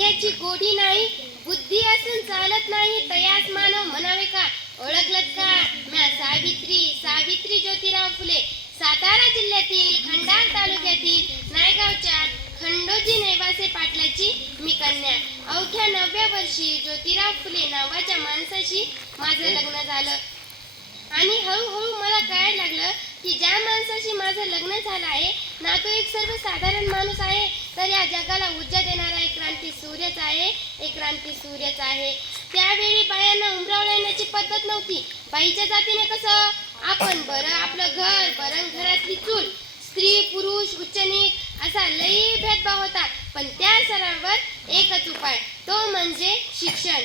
विद्याची गोडी नाही, बुद्धी असून चालत नाही, तयास मानव म्हणावे का? ओळखलत का? म्या सावित्री ज्योतिराव फुले, सातारा जिल्ह्यातील खंडार तालुक्यातील नायगावच्या खंडोजी नेवासे पाटलाची मी कन्या. अवघ्या 9व्या वर्षी ज्योतिराव फुले नावाच्या माणसाशी माझं लग्न झालं. आणि हळूहळू मला कळायला लागलं की ज्या माणसाशी माझं लग्न झालं आहे ना, तो एक सर्वसाधारण माणूस आहे, तर या जगाला ऊर्जा देणारा एक क्रांती सूर्यच आहे. त्यावेळी बायांना उमरावला येण्याची पद्धत नव्हती. बाईच्या जातीने कसं, आपण बरं आपलं घर बरं घरातली चूल, स्त्री पुरुष उच्च नीच असा लई भेदभाव होता. पण त्या सर्वांवर एकच उपाय, तो म्हणजे शिक्षण.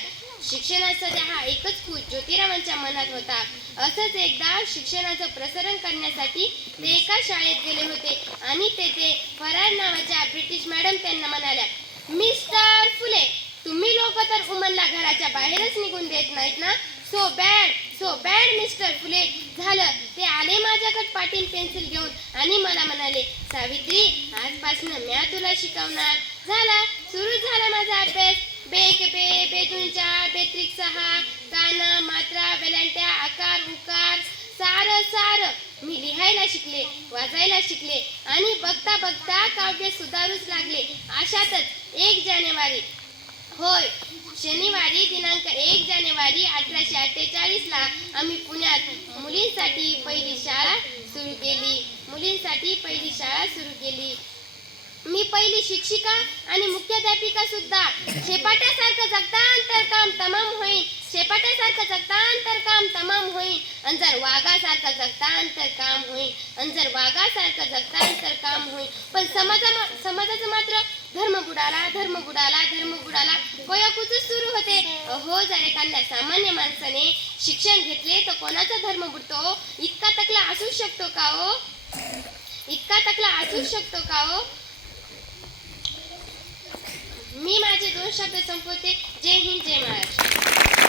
शिक्षणाचा हा एकच खूष ज्योतिरावांच्या मनात होता. असंच एकदा शिक्षणाचं प्रसारण करण्यासाठी ते एका शाळेत गेले होते आणि तेथे फरार नावाच्या ब्रिटिश मॅडम त्यांना म्हणाल्या, मिस्टर फुले, तुम्ही लोक तर वुमनला घराच्या बाहेरच निघून देत नाहीत ना. सो बॅड मिस्टर फुले. झालं, ते आले माझ्याकडे पाटील पेन्सिल घेऊन आणि मला म्हणाले, सावित्री, आजपासून म्या तुला शिकवणार. झाला, सुरू झाला माझा अभ्यास. बेक बे, बेदून चार, बेत्रिक सहा, काना, मात्रा, वेलांट्या, आकार, उकार, सार मी लिहायला शिकले, वाचायला शिकले आणि बघता बघता काव्य सुधारूच लागले. अशातच 1 जानेवारी, होय शनिवारी दिनांक 1 जानेवारी 1848 ला आम्ही पुण्यात मुलींसाठी पहिली शाळा सुरू केली. मी पहिली शिक्षिका आणि मुख्याध्यापिका सुद्धा. शेपाट्यासारखं जगता अंतर काम तमाम होईल, आणि जर वाघासारखं जगता अंतर काम होईल. पण समाजाचं मात्र धर्म बुडाला कोयाकुच सुरू होते. अहो, जर एखाद्या सामान्य माणसाने शिक्षण घेतले तर कोणाचा धर्म बुडतो? इतका तकला असू शकतो का हो? मी माझे 2 शब्द संपवते. जय हिंद, जय महाराष्ट्र.